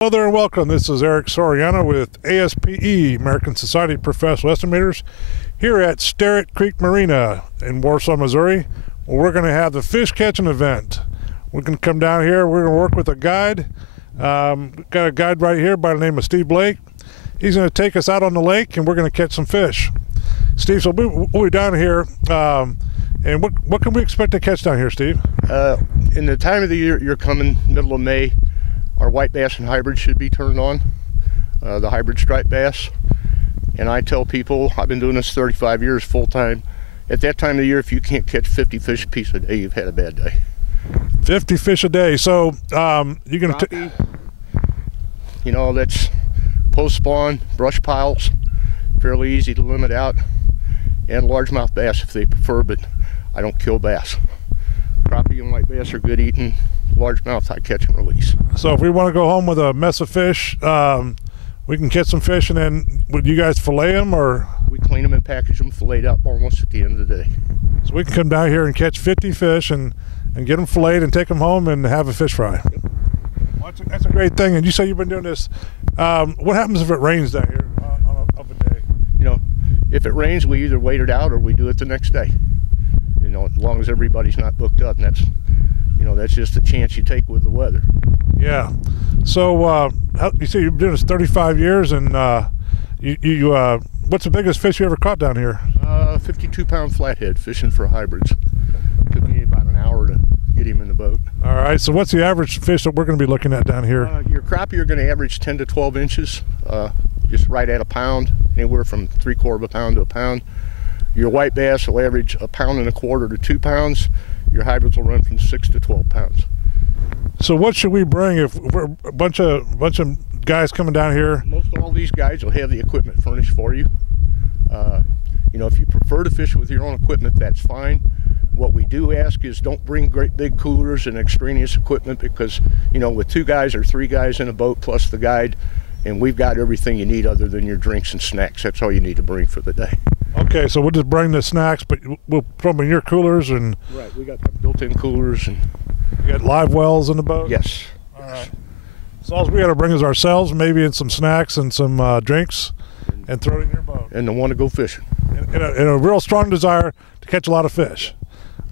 Hello there and welcome. This is Eric Soriano with ASPE, American Society of Professional Estimators, here at Starrett Creek Marina in Warsaw, Missouri, where we're going to have the fish catching event. We're going to come down here. We're going to work with a guide. We've got a guide right here by the name of Steve Blake. He's going to take us out on the lake and we're going to catch some fish. Steve, so we'll be down here. And what can we expect to catch down here, Steve? In the time of the year you're coming, middle of May, our white bass and hybrid should be turned on, the hybrid striped bass. And I tell people, I've been doing this 35 years full time. At that time of the year, if you can't catch 50 fish a piece a day, you've had a bad day. 50 fish a day. So you're going to, you know, that's post spawn, brush piles, fairly easy to limit out, and largemouth bass if they prefer, but I don't kill bass. Crappie and white bass are good eating. Largemouth I catch and release. So if we want to go home with a mess of fish, we can catch some fish, and then would you guys fillet them, or? We clean them and package them, filleted up almost at the end of the day. So we can come down here and catch 50 fish and get them filleted and take them home and have a fish fry. Yep. Well, that's a great thing. And you say you've been doing this. What happens if it rains down here on a day? You know, if it rains, we either wait it out or we do it the next day. You know, as long as everybody's not booked up, and that's, you know, that's just a chance you take with the weather. Yeah. So you say you've been doing this 35 years, and what's the biggest fish you ever caught down here? 52-pound flathead fishing for hybrids. Took me about an hour to get him in the boat. All right. So what's the average fish that we're going to be looking at down here? Your crappie are going to average 10 to 12 inches, just right at a pound, anywhere from 3/4 of a pound to a pound. Your white bass will average 1.25 pounds to 2 pounds. Your hybrids will run from 6 to 12 pounds. So what should we bring if we're a bunch of guys coming down here? Most all these guys will have the equipment furnished for you. You know, if you prefer to fish with your own equipment, that's fine. What we do ask is don't bring great big coolers and extraneous equipment, because, you know, with 2 guys or 3 guys in a boat plus the guide, and we've got everything you need other than your drinks and snacks. That's all you need to bring for the day. Okay, so we'll just bring the snacks, but we'll put them in your coolers. And right, we got built-in coolers. And you got live wells in the boat? Yes. All right. So all we got to bring is ourselves, maybe, and some snacks and some drinks, and throw it in your boat. And the one to go fishing. And a real strong desire to catch a lot of fish.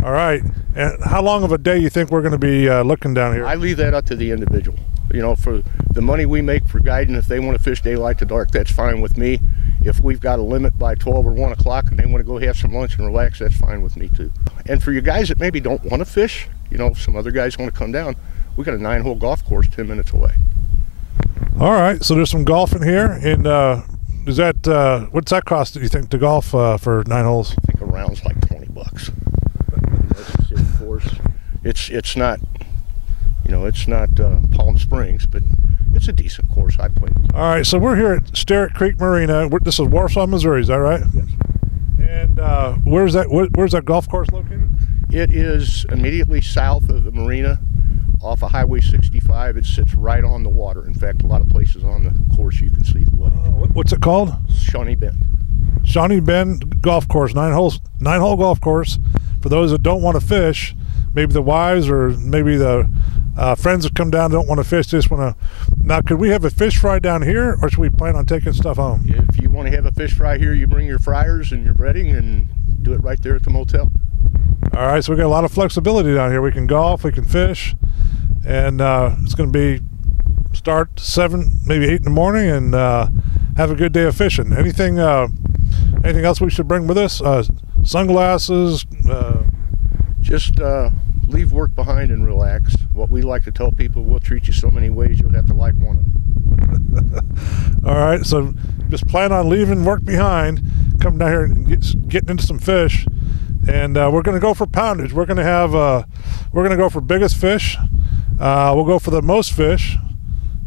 All right. And how long of a day you think we're going to be looking down here? I leave that up to the individual. You know, for the money we make for guiding, if they want to fish daylight to dark, that's fine with me. If we've got a limit by 12 or 1 o'clock and they want to go have some lunch and relax, that's fine with me too. And for you guys that maybe don't want to fish, you know, some other guys want to come down, we got a 9-hole golf course 10 minutes away. All right, so there's some golf in here, and is that what's that cost, do you think, to golf for 9 holes? I think a round's like $20. That's a city course. It's not, you know, it's not Palm Springs, but it's a decent course. I played. All right, so we're here at Starrett Creek Marina. This is Warsaw, Missouri. Is that right? Yes. And where's that golf course located? It is immediately south of the marina, off of Highway 65. It sits right on the water. In fact, a lot of places on the course you can see the lake. What's it called? Shawnee Bend. Shawnee Bend Golf Course, 9-hole golf course. For those that don't want to fish, maybe the wives or maybe the friends that come down don't want to fish, just want to. Now, could we have a fish fry down here, or should we plan on taking stuff home? If you want to have a fish fry here, you bring your fryers and your breading and do it right there at the motel. All right, so we got a lot of flexibility down here. We can golf, we can fish, and it's going to be start 7, maybe 8 in the morning, and have a good day of fishing. Anything else we should bring with us? Sunglasses? Just leave work behind and relax. What we like to tell people, we'll treat you so many ways you'll have to like one of them. All right, so just plan on leaving work behind, coming down here and getting into some fish, and we're going to go for poundage. We're going to go for biggest fish. We'll go for the most fish.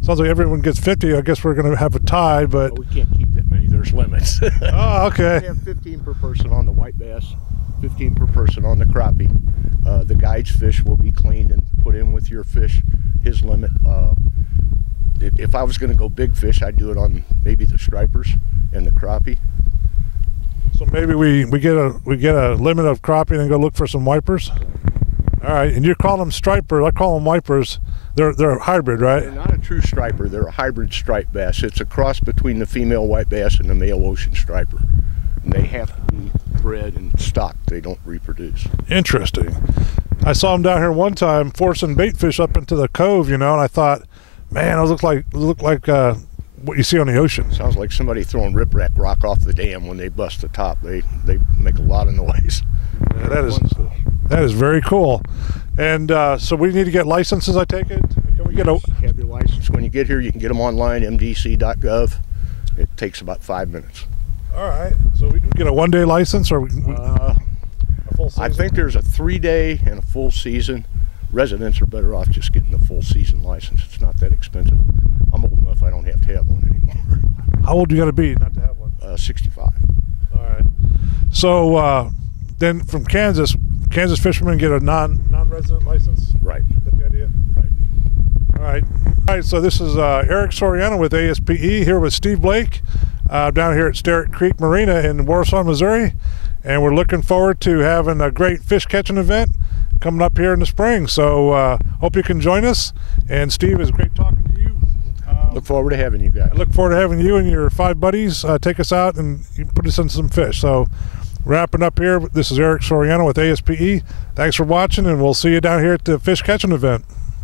Sounds like everyone gets 50. I guess we're going to have a tie, but we can't keep that many. There's limits. Oh, okay. We have 15 per person on the white bass, 15 per person on the crappie. The guide's fish will be cleaned and put in with your fish, his limit. If I was going to go big fish, I'd do it on maybe the stripers and the crappie. So maybe we get a limit of crappie and then go look for some wipers. All right, and you call them stripers. I call them wipers. They're a hybrid, right? They're not a true striper. They're a hybrid striped bass. It's a cross between the female white bass and the male ocean striper. And they have to be bred and stocked. They don't reproduce. Interesting. I saw them down here one time forcing bait fish up into the cove, and I thought, man, those look like what you see on the ocean. Sounds like somebody throwing riprap rock off the dam when they bust the top. They make a lot of noise. Yeah, that is very cool. And so we need to get licenses, I take it? Can we get You have your license. When you get here, you can get them online, mdc.gov. It takes about 5 minutes. All right. So we can get a one-day license, or a full season? I think there's a 3-day and a full season. Residents are better off just getting the full season license. It's not that expensive. I'm old enough I don't have to have one anymore. How old do you got to be not to have one? 65. All right. So then from Kansas fishermen get a non-resident license? Right. Is that the idea? Right. All right. All right, so this is Eric Soriano with ASPE here with Steve Blake down here at Sterrett Creek Marina in Warsaw, Missouri. And we're looking forward to having a great fish catching event coming up here in the spring. So hope you can join us. And Steve, it's great talking to you. Look forward to having you guys. I look forward to having you and your 5 buddies take us out and put us in some fish. So wrapping up here, this is Eric Soriano with ASPE. Thanks for watching, and we'll see you down here at the fish catching event.